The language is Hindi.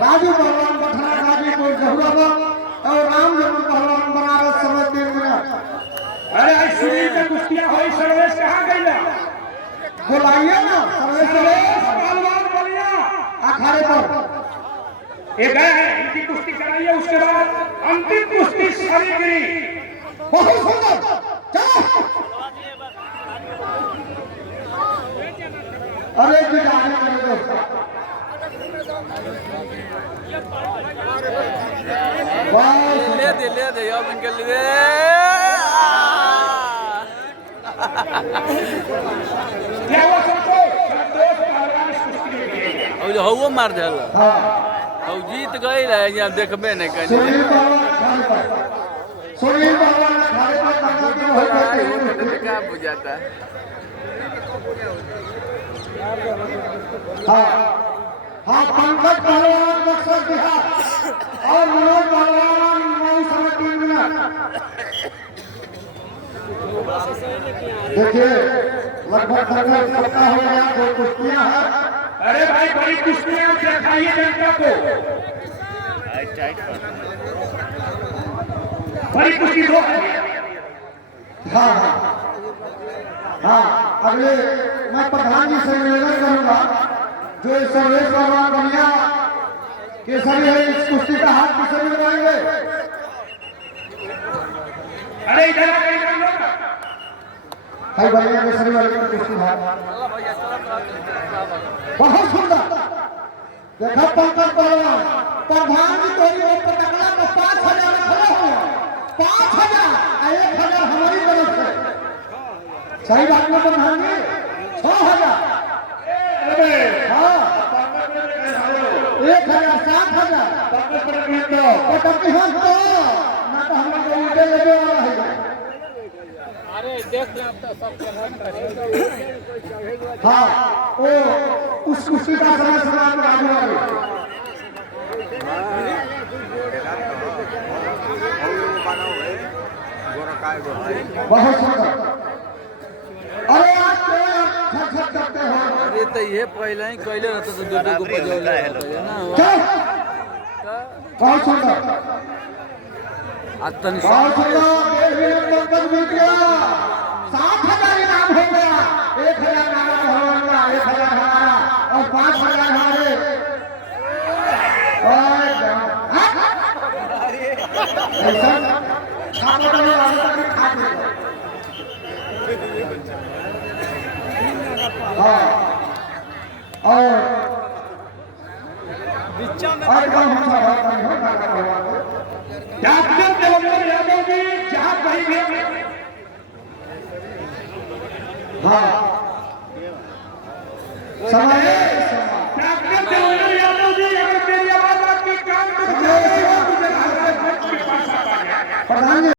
राजू पहलवान पटना गाजीपुर जहुआ और राम जन्म पहलवान बनारस समय 3 मिनट। अरे आज सुनील का कुश्तियां हुई, सर्वेश कहाँ गई ना? बुलाइए ना सर्वेश पहलवान बलिया अखाड़े पर ये गए हैं, इनकी कुश्ती कराइए। उसके बाद अंतिम कुश्ती शरीगिरी। बहुत सुंदर चलो। अरे जी जाने करे दोस्त ले दे अब इनके लिए क्या हुआ सबको? संतोष पहलवान इस कुश्ती में गए। अब जो हुआ मार दे अब जीत गई रहे यहाँ देखबे नहीं कहीं सुनील पहलवान अखाड़े पर क्या बुझाता है। हाँ हाँ पंकज पहलवान बक्सर बिहार और मनोज पहलवान मऊ समय 3 मिनट। देखिए लगभग सप्ताह हो गया, 2 कुश्तियां हैं। अरे भाई बड़ी कुश्तियां दिखाइए जनता को। बड़ी कुश्ती दो। हाँ हाँ हाँ अगले मैं प्रधान जी से निवेदन करूंगा जो इस सर्वेश पहलवान बनिया केसरी है, इस कुश्ती का हाथ किसे मिलवाएंगे? अरे इधर आ गए हम लोग। भाई बनिया केसरी वाले की कुश्ती है बहुत सुंदर। देखा पंकज पहलवान प्रधान जी कोई और पटकला में 5,000 खड़े हुए, 5,000 और 1,000 हमारी तरफ से। सही बात में प्रधान जी 6,000। हाँ 1,000 7,000 पटकी हम तो ना तो हम लोग उल्टे लगे वाला है। अरे देख सब हाँ वो उस कुश्ती का समय समाप्त आने वाले बहुत सुंदर। अरे आप क्यों झक करते हो? अरे तो ये पहले ही कहले रहता तो दो को बजौले ना बहुत सुंदर अतन बहुत सुंदर। पंकज जीत गया, 7,000 इनाम हो गया। 1,000 नारा भगवान का, 1,000 हमारा और 5,000 हमारे। डॉक्टर देवेंद्र यादव जी जहाँ कहीं भी हाँ समय डॉक्टर देवेंद्र